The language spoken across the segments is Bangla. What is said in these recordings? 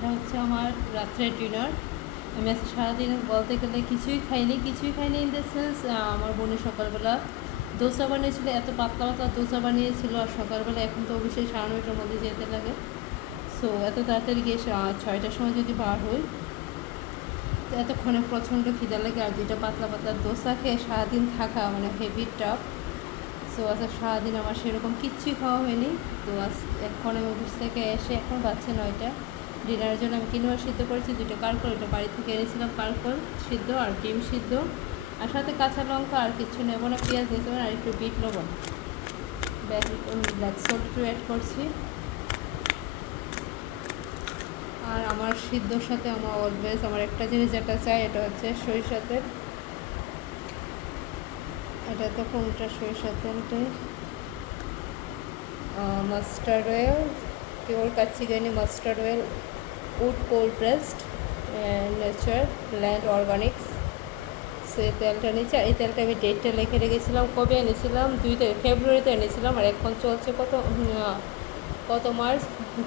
এটা হচ্ছে আমার রাত্রের ডিনার। আমি আজকে সারাদিন বলতে গেলে কিছুই খাইনি ইন দ্য সেন্স আমার বোনের সকালবেলা দোসা বানিয়েছিল, এত পাতলা পাতলা দোসা বানিয়েছিল। আর সকালবেলা এখন তো অবশ্যই 9:30টার মধ্যে যেতে লাগে। সো এত তাড়াতাড়ি গিয়ে 6টার সময় যদি বার হই তো এতক্ষণে প্রচণ্ড খিদা লাগে। আর দুইটা পাতলা পাতলা দোসা খেয়ে সারাদিন থাকা মানে হেভি টাফ। সো আজকে সারাদিন আমার সেরকম কিচ্ছুই খাওয়া হয়নি। তো আজ এখন আমি অফিস থেকে এসে এখন বাজছে 9টা। ডিনারের জন্য আমি কিনোয়া সিদ্ধ করেছি, 2টা কারকল, এটা বাড়ি থেকে এনেছিলাম কারকল সিদ্ধ আর ডিম সিদ্ধ, আর সাথে কাঁচা লঙ্কা, আর কিছু নেবো না, পেঁয়াজ নিতে আর একটু বিট লবণ, ব্ল্যাক সল্ট একটু অ্যাড করছি। আর আমার সিদ্ধর সাথে আমার অলওয়েজ আমার একটা জিনিস যেটা চাই, এটা হচ্ছে সরিষার তেল। এটা তো কোনটা সরিষার তেলটাই, mustard oil, pure kachi ghani mustard oil, wood cold pressed, nature land organics. সে তেলটা নিচ্ছে। আর এই তেলটা আমি ডেটটা লিখে রেখেছিলাম, কবে এনেছিলাম, 2 ফেব্রুয়ারিতে এনেছিলাম। আর এখন চলছে কত মাস,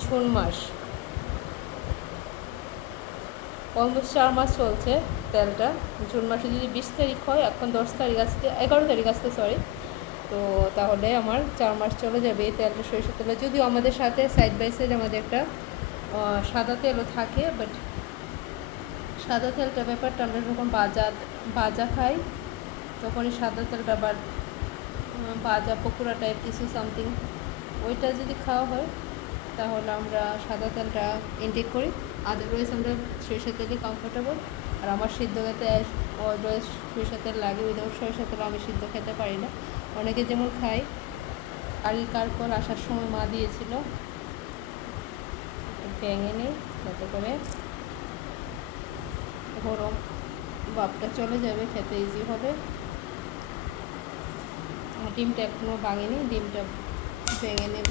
জুন মাস, অলমোস্ট 4 মাস চলছে তেলটা। জুন মাসে যদি 20 তারিখ হয়, এখন 10 তারিখ, আজকে 11 তারিখ, আজকে সরি, তো তাহলে আমার 4 মাস চলে যাবে এই তেলটা, সরিষার তেলটা। যদিও আমাদের সাথে সাইড বাই সাইড আমাদের একটা সাদা তেলও থাকে, বাট সাদা তেলটা ব্যাপারটা আমরা যখন ভাজা খাই তখন এই সাদা তেলটা আবার ভাজা পকোড়া টাইপ কিছু সামথিং, ওইটা যদি খাওয়া হয় তাহলে আমরা সাদা তেলটা ইনটেক করি। আদারওয়াইজ আমরা সরিষার তেলে কমফোর্টেবল। আর আমার সিদ্ধ খেতে অলওয়েজ সরিষার তেল লাগে, উইদাউট সরিষার তেল আমি সিদ্ধ খেতে পারি না। অনেকে যেমন খায়। কারকল আসার সময় মা দিয়েছিল, ভেঙে নিই যাতে করে গরম ভাবটা চলে যাবে, খেতে ইজি হবে। ডিমটা এখনও ভাঙেনি, ডিমটা ভেঙে নেব।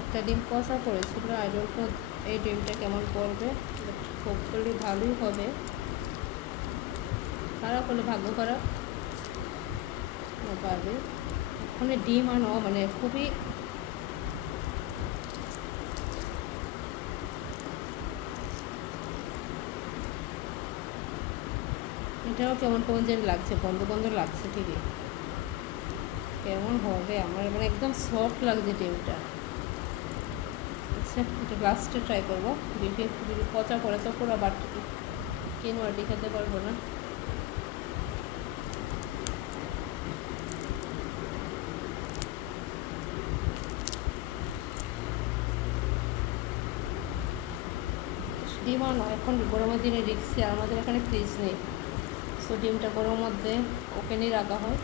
একটা ডিম কষা করেছিল, আই ডোন্ট নো এই ডিমটা কেমন করবে, বাট হোপফুলি ভালোই হবে। খারাপ হলে ভাগ্য খারাপ পারবে। ওখানে ডিম আনো মানে খুবই এটাও কেমন কেমন যেন লাগছে, বন্ধ বন্ধ লাগছে ঠিকই। কেমন হবে আমার, মানে একদম সফট লাগছে ডিমটা। আচ্ছা, এটা লাস্টে ট্রাই করবো। যদি পচা করে তো পুরো বাটি কিনোয়াটি খেতে পারবো না। ডিম আনো এখন গরমের দিনে রিক্সি, আর আমাদের এখানে ফ্রিজ নেই। সো ডিমটা গরমের মধ্যে ওপেনই রাখা হয়।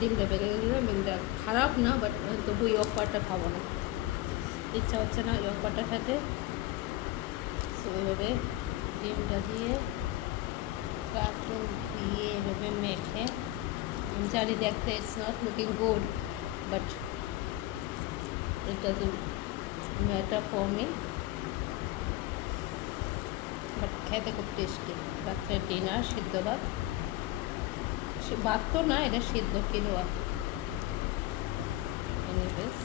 ডিমটা বেড়ে গেলে ডিমটা খারাপ না, বাট তবু এই অফারটা খাবো না, ইচ্ছা হচ্ছে না এই অফারটা খেতে। সো এভাবে ডিমটা দিয়ে কাটুন দিয়ে এভাবে মেখে, আমি জানি দেখতে it's not looking good, but it doesn't matter for me, but খেতে খুব টেস্টি। রাত্রের ডিনার সিদ্ধ ভাত, ভাত তো না, এটা সিদ্ধ কিনোয়া। এনিওয়েজ